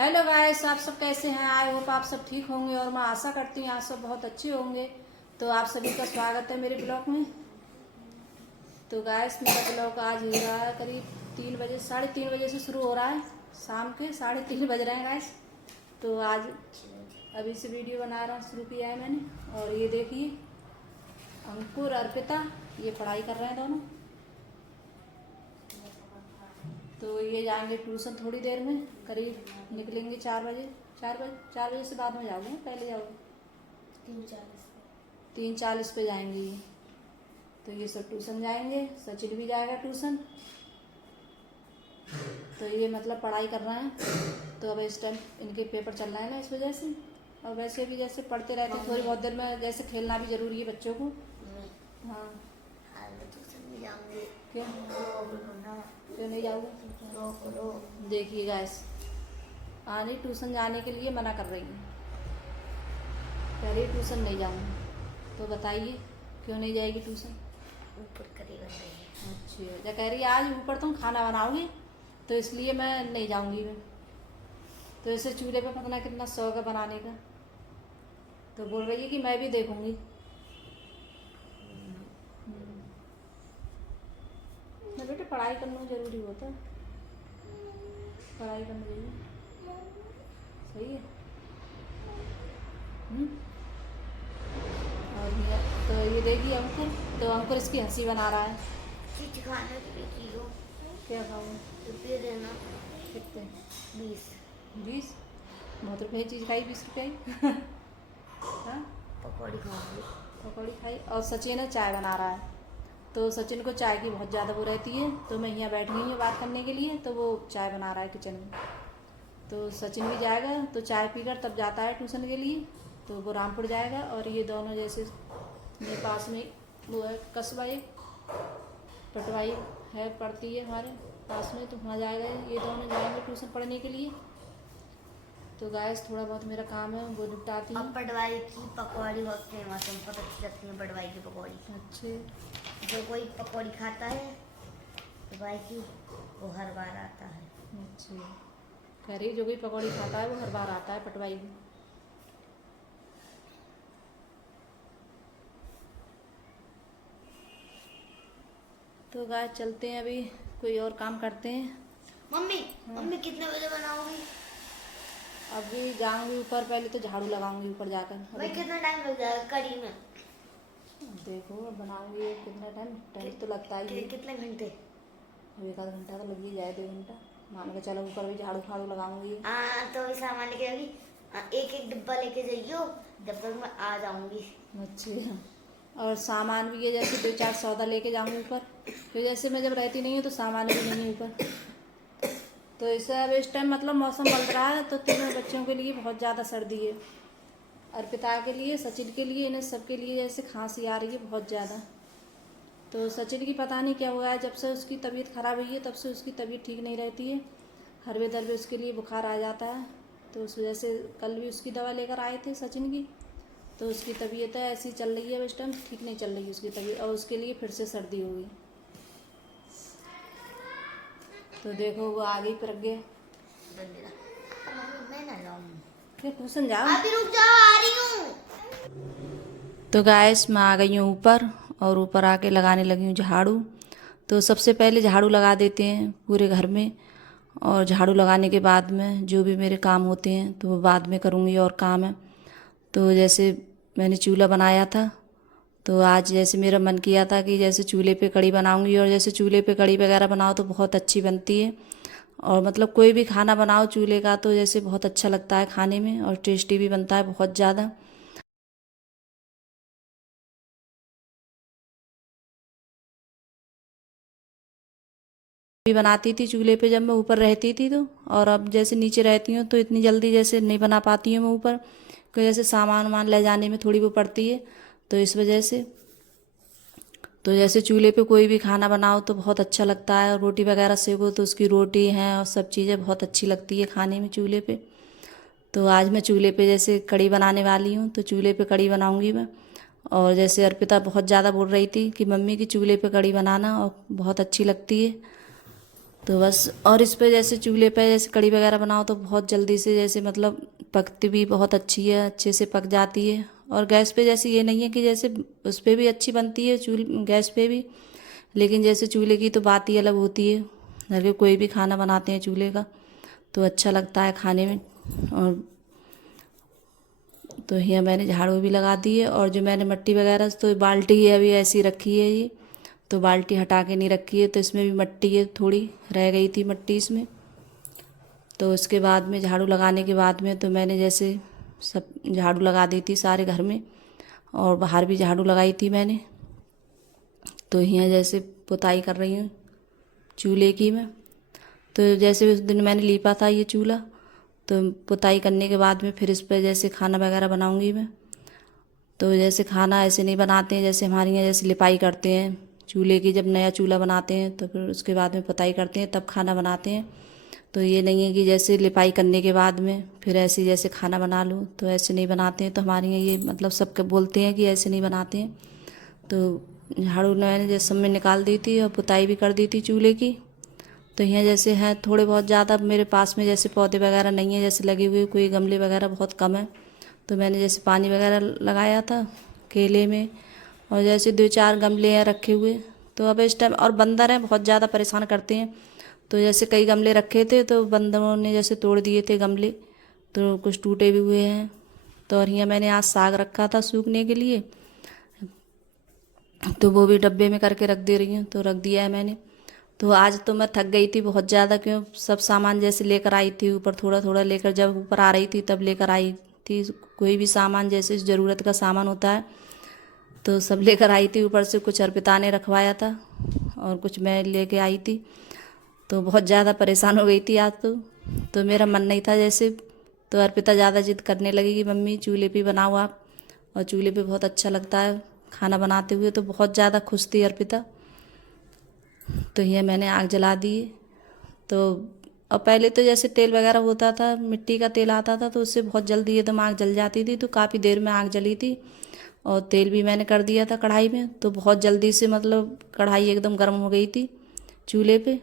Hello guys, आप सब कैसे हैं? आई होप आप सब ठीक होंगे और मैं आशा करती हूँ आप सब बहुत अच्छे होंगे। तो आप सभी का स्वागत है मेरे ब्लॉग में। तो गाइस, मेरा ब्लॉग आज हो रहा है करीब 3 बजे, 3:30 बजे से शुरू हो रहा है। शाम के 3:30 बज रहे हैं गाइस। तो आज अभी से वीडियो बना रहा शुरू किया है मैंने। और ये देखिए, अंकुर अर्पिता ये पढ़ाई कर रहे हैं दोनों। तो ये जाएंगे ट्यूशन थोड़ी देर में, करीब निकलेंगे 4 बजे। 4 बजे से बाद में जाओगे? पहले जाओगे? 3:40 पे जाएंगे ये। तो ये सब ट्यूशन जाएंगे, सचिन भी जाएगा ट्यूशन। तो ये मतलब पढ़ाई कर रहे हैं। तो अब इस टाइम इनके पेपर चल रहे हैं ना, इस वजह से। और वैसे भी जैसे पढ़ते रहते हैं थोड़ी बहुत देर में, जैसे खेलना भी जरूरी है बच्चों को। हाँ, क्यों क्यों नहीं जाओगे? देखिए गाइस, आने ट्यूशन जाने के लिए मना कर रही है, कह रही ट्यूशन नहीं जाऊँगी। तो बताइए क्यों नहीं जाएगी ट्यूशन? ऊपर करेगा नहीं। अच्छा, क्या कह रही है? आज ऊपर तुम खाना बनाओगी तो इसलिए मैं नहीं जाऊँगी मैं। तो इसे चूल्हे पे पता कितना शौक है बनाने का। तो बोल रही है कि मैं भी देखूँगी। ना बेटे, पढ़ाई करना जरूरी होता है, पढ़ाई करनी चाहिए। सही है। और तो ये देखिए अंकुर, तो अंकुर इसकी हंसी बना रहा है। चीज खाने के लिए किलो क्या खाऊँ? रुपये देना। कितने? 20 बहुत रुपये चीज़ खाई, 20 रुपये की। हाँ, पकौड़ी खाऊंगी। पकौड़ी खाई। और सचिन चाय बना रहा है। तो सचिन को चाय की बहुत ज़्यादा वो रहती है। तो मैं यहाँ बैठ गई हूँ बात करने के लिए, तो वो चाय बना रहा है किचन में। तो सचिन भी जाएगा तो चाय पीकर तब जाता है ट्यूशन के लिए। तो वो रामपुर जाएगा। और ये दोनों जैसे मेरे पास में वो है कस्बा, एक पटवाई है, पढ़ती है हमारे पास में, तो वहाँ जाएगा। ये दोनों जाएंगे ट्यूशन पढ़ने के लिए। तो गाइस, थोड़ा बहुत मेरा काम है वो निपटाती हूँ। अब पटवाई की पकौड़ी बहुत फेमस है, बहुत अच्छी लगती है पटवाई की पकौड़ी। अच्छे। जो कोई पकौड़ी खाता है पटवाई की, वो हर बार आता है। अच्छे, कह रही जो कोई पकौड़ी खाता है वो हर बार आता है पटवाई में। तो गाइस, चलते हैं, अभी कोई और काम करते हैं। मम्मी कितने बजे बनाओगी? अभी जाऊंगी ऊपर, पहले तो झाड़ू लगाऊंगी ऊपर जाकर। भाई कितना टाइम लग जाएगा कड़ी में? देखो, अब बनाऊंगी कितना टाइम तो लगता ही है। कितने घंटे? अब 1 आध घंटा तो लग ही जाए, 2 घंटा मान के चलो। ऊपर भी झाड़ू फाड़ू लगाऊंगी। तो भी सामान लेके जाऊंगी। एक एक डिब्बा लेके जाइयो, जब तक मैं आ जाऊंगी। अच्छा, और सामान भी ये जैसे 2-4 सौदा लेके जाऊंगी ऊपर। तो जैसे मैं जब रहती नहीं हूँ तो सामान भी नहीं है ऊपर। तो इसे अब इस टाइम मतलब मौसम बदल रहा है, तो तीनों बच्चों के लिए बहुत ज़्यादा सर्दी है। अर्पिता के लिए, सचिन के लिए, इन्हें सबके लिए जैसे खांसी आ रही है बहुत ज़्यादा। तो सचिन की पता नहीं क्या हुआ है, जब से उसकी तबीयत ख़राब हुई है तब से उसकी तबीयत ठीक नहीं रहती है। हर वे दर पे उसके लिए बुखार आ जाता है। तो उस वजह से कल भी उसकी दवा लेकर आए थे सचिन की। तो उसकी तबीयत ऐसी चल रही है इस टाइम, ठीक नहीं चल रही है उसकी तबीयत। और उसके लिए फिर से सर्दी हो गई। तो देखो, वो आ गई प्रज्ञा। मैं ना जाऊँ? फिर ट्यूशन जाओ। अभी रुक जाओ, आ रही हूँ। तो गाइस, मैं आ गई हूँ ऊपर, और ऊपर आके लगाने लगी हूँ झाड़ू। तो सबसे पहले झाड़ू लगा देते हैं पूरे घर में। और झाड़ू लगाने के बाद में जो भी मेरे काम होते हैं तो वो बाद में करूँगी और काम है। तो जैसे मैंने चूल्हा बनाया था, तो आज जैसे मेरा मन किया था कि जैसे चूल्हे पे कढ़ी बनाऊंगी। और जैसे चूल्हे पे कढ़ी वगैरह बनाओ तो बहुत अच्छी बनती है। और मतलब कोई भी खाना बनाओ चूल्हे का तो जैसे बहुत अच्छा लगता है खाने में, और टेस्टी भी बनता है बहुत ज़्यादा। भी बनाती थी चूल्हे पे जब मैं ऊपर रहती थी तो। और अब जैसे नीचे रहती हूँ तो इतनी जल्दी जैसे नहीं बना पाती हूँ मैं ऊपर, क्योंकि जैसे सामान वामान ले जाने में थोड़ी वो पड़ती है, तो इस वजह से। तो जैसे चूल्हे पे कोई भी खाना बनाओ तो बहुत अच्छा लगता है। और रोटी वगैरह सेको तो उसकी रोटी हैं और सब चीज़ें बहुत अच्छी लगती है खाने में चूल्हे पे। तो आज मैं चूल्हे पे जैसे कढ़ी बनाने वाली हूँ, तो चूल्हे पे कढ़ी बनाऊँगी मैं। और जैसे अर्पिता बहुत ज़्यादा बोल रही थी कि मम्मी की चूल्हे पे कढ़ी बनाना, और बहुत अच्छी लगती है। तो बस। और इस पे जैसे चूल्हे पे जैसे कढ़ी वगैरह बनाओ तो बहुत जल्दी से जैसे मतलब पकती भी बहुत अच्छी है, अच्छे से पक जाती है। और गैस पे जैसे ये नहीं है कि जैसे उस पे भी अच्छी बनती है गैस पे भी, लेकिन जैसे चूल्हे की तो बात ही अलग होती है। घर के कोई भी खाना बनाते हैं चूल्हे का तो अच्छा लगता है खाने में। और तो यहाँ मैंने झाड़ू भी लगा दी है। और जो मैंने मिट्टी वगैरह तो बाल्टी है अभी ऐसी रखी है ये, तो बाल्टी हटा के नहीं रखी है, तो इसमें भी मिट्टी है, थोड़ी रह गई थी मिट्टी इसमें। तो उसके बाद में झाड़ू लगाने के बाद में तो मैंने जैसे सब झाड़ू लगा दी थी सारे घर में, और बाहर भी झाड़ू लगाई थी मैंने। तो यहाँ जैसे पुताई कर रही हूँ चूल्हे की मैं। तो जैसे उस दिन मैंने लीपा था ये चूल्हा, तो पुताई करने के बाद में फिर इस पर जैसे खाना वगैरह बनाऊंगी मैं। तो जैसे खाना ऐसे नहीं बनाते हैं जैसे हमारे यहाँ जैसे लिपाई करते हैं चूल्हे की, जब नया चूल्हा बनाते हैं तो फिर उसके बाद में पुताई करते हैं तब खाना बनाते हैं। तो ये नहीं है कि जैसे लिपाई करने के बाद में फिर ऐसे जैसे खाना बना लो, तो ऐसे नहीं बनाते हैं। तो हमारे यहाँ ये मतलब सब बोलते हैं कि ऐसे नहीं बनाते हैं। तो झाड़ू मैंने जैसे सब में निकाल दी थी और पुताई भी कर दी थी चूल्हे की। तो यहाँ जैसे है थोड़े बहुत ज़्यादा मेरे पास में जैसे पौधे वगैरह नहीं है जैसे लगे हुए, कोई गमले वगैरह बहुत कम है। तो मैंने जैसे पानी वगैरह लगाया था केले में, और जैसे 2-4 गमले हैं रखे हुए। तो अब इस टाइम और बंदर हैं बहुत ज़्यादा परेशान करते हैं, तो जैसे कई गमले रखे थे तो बंदरों ने जैसे तोड़ दिए थे गमले, तो कुछ टूटे भी हुए हैं। तो और यहाँ मैंने आज साग रखा था सूखने के लिए, तो वो भी डब्बे में करके रख दे रही हूँ, तो रख दिया है मैंने। तो आज तो मैं थक गई थी बहुत ज़्यादा, क्यों सब सामान जैसे लेकर आई थी ऊपर, थोड़ा थोड़ा लेकर, जब ऊपर आ रही थी तब लेकर आई थी। कोई भी सामान जैसे ज़रूरत का सामान होता है तो सब लेकर आई थी ऊपर से, कुछ अर्पिता ने रखवाया था और कुछ मैं लेके आई थी। तो बहुत ज़्यादा परेशान हो गई थी आज तो मेरा मन नहीं था जैसे। तो अर्पिता ज़्यादा जिद करने लगी कि मम्मी चूल्हे पे बनाओ आप, और चूल्हे पे बहुत अच्छा लगता है खाना बनाते हुए, तो बहुत ज़्यादा खुश थी अर्पिता। तो ये मैंने आग जला दी। तो और पहले तो जैसे तेल वगैरह होता था, मिट्टी का तेल आता था, तो उससे बहुत जल्दी एकदम आग जल जाती थी, तो काफ़ी देर में आग जली थी। और तेल भी मैंने कर दिया था कढ़ाई में, तो बहुत जल्दी से मतलब कढ़ाई एकदम गर्म हो गई थी चूल्हे पे।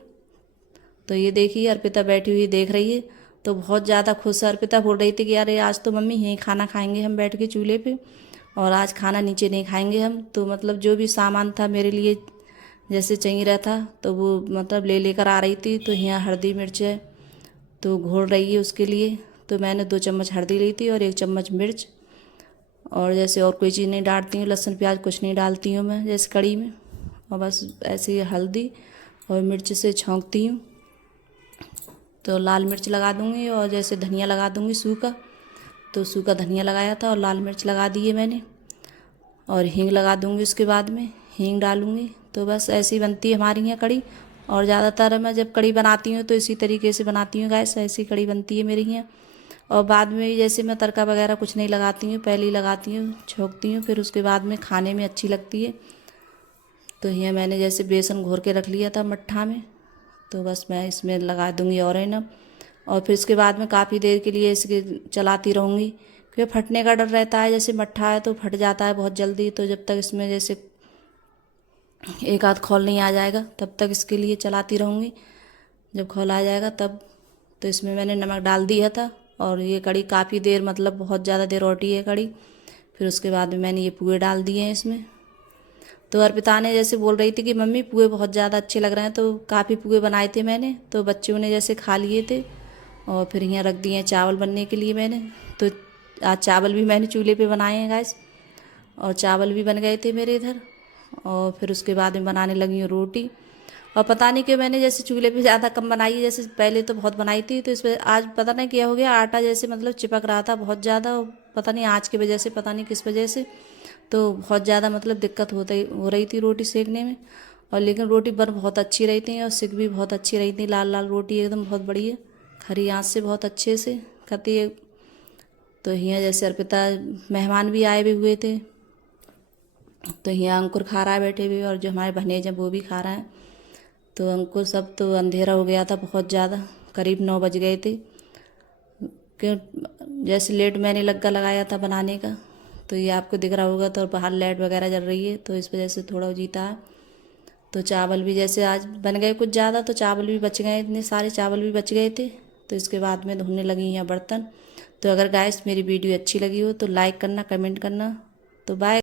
तो ये देखिए अर्पिता बैठी हुई देख रही है, तो बहुत ज़्यादा खुश है। अर्पिता बोल रही थी कि अरे आज तो मम्मी यहीं खाना खाएंगे हम बैठ के चूल्हे पे, और आज खाना नीचे नहीं खाएंगे हम। तो मतलब जो भी सामान था मेरे लिए जैसे चाहिए रहा था तो वो मतलब ले लेकर आ रही थी। तो यहाँ हल्दी मिर्च है तो घोल रही है उसके लिए, तो मैंने 2 चम्मच हल्दी ली थी और 1 चम्मच मिर्च। और जैसे और कोई चीज़ नहीं डालती हूँ, लहसुन प्याज कुछ नहीं डालती हूँ मैं जैसे कढ़ी में, और बस ऐसे ही हल्दी और मिर्च से छौंकती हूँ। तो लाल मिर्च लगा दूँगी और जैसे धनिया लगा दूँगी सूखा, तो सूखा धनिया लगाया था और लाल मिर्च लगा दी है मैंने। और हींग लगा दूँगी उसके बाद में, हींग डालूँगी। तो बस ऐसी ही बनती है हमारी यहाँ कढ़ी। और ज़्यादातर मैं जब कढ़ी बनाती हूँ तो इसी तरीके से बनाती हूँ गैस, ऐसी कढ़ी बनती है मेरी यहाँ। और बाद में जैसे मैं तड़का वगैरह कुछ नहीं लगाती हूँ, पहले ही लगाती हूँ, छोंकती हूँ, फिर उसके बाद में खाने में अच्छी लगती है। तो यहाँ मैंने जैसे बेसन घोर के रख लिया था मट्ठा में, तो बस मैं इसमें लगा दूँगी ऑरेनम। और फिर इसके बाद में काफ़ी देर के लिए इसके चलाती रहूँगी, क्योंकि फटने का डर रहता है, जैसे मट्ठा है तो फट जाता है बहुत जल्दी। तो जब तक इसमें जैसे एक आध खौल नहीं आ जाएगा तब तक इसके लिए चलाती रहूँगी, जब खौल आ जाएगा तब। तो इसमें मैंने नमक डाल दिया था, और ये कढ़ी काफ़ी देर मतलब बहुत ज़्यादा देर रोटी है कढ़ी। फिर उसके बाद में मैंने ये पुए डाल दिए हैं इसमें। तो अर्पिता ने जैसे बोल रही थी कि मम्मी पुए बहुत ज़्यादा अच्छे लग रहे हैं, तो काफ़ी पुए बनाए थे मैंने, तो बच्चों ने जैसे खा लिए थे। और फिर यहाँ रख दिए हैं चावल बनने के लिए मैंने। तो आज चावल भी मैंने चूल्हे पे बनाए हैं गैस, और चावल भी बन गए थे मेरे इधर। और फिर उसके बाद में बनाने लगी हूँ रोटी। और पता नहीं क्यों मैंने जैसे चूल्हे पे ज़्यादा कम बनाई है, जैसे पहले तो बहुत बनाई थी, तो इस पर आज पता नहीं क्या हो गया, आटा जैसे मतलब चिपक रहा था बहुत ज़्यादा, पता नहीं आँच की वजह से, पता नहीं किस वजह से। तो बहुत ज़्यादा मतलब दिक्कत हो रही थी रोटी सेकने में। और लेकिन रोटी बन बहुत अच्छी रही थी और सिक भी बहुत अच्छी रही थी, लाल लाल रोटी एकदम बहुत बढ़िया, खरी आँच से बहुत अच्छे से खाती है। तो यहाँ जैसे अर्पिता मेहमान भी आए भी हुए थे, तो यहाँ अंकुर खा रहा है बैठे हुए, और जो हमारे भनेज हैं वो भी खा रहा है। तो अंकुर सब, तो अंधेरा हो गया था बहुत ज़्यादा, करीब 9 बज गए थे, क्यों जैसे लेट मैंने लगाया था बनाने का। तो ये आपको दिख रहा होगा, तो बाहर लाइट वगैरह जल रही है तो इस वजह से थोड़ा जीता है। तो चावल भी जैसे आज बन गए कुछ ज़्यादा, तो चावल भी बच गए, इतने सारे चावल भी बच गए थे। तो इसके बाद में धोने लगी हैं बर्तन। तो अगर गाइस मेरी वीडियो अच्छी लगी हो तो लाइक करना, कमेंट करना। तो बाय।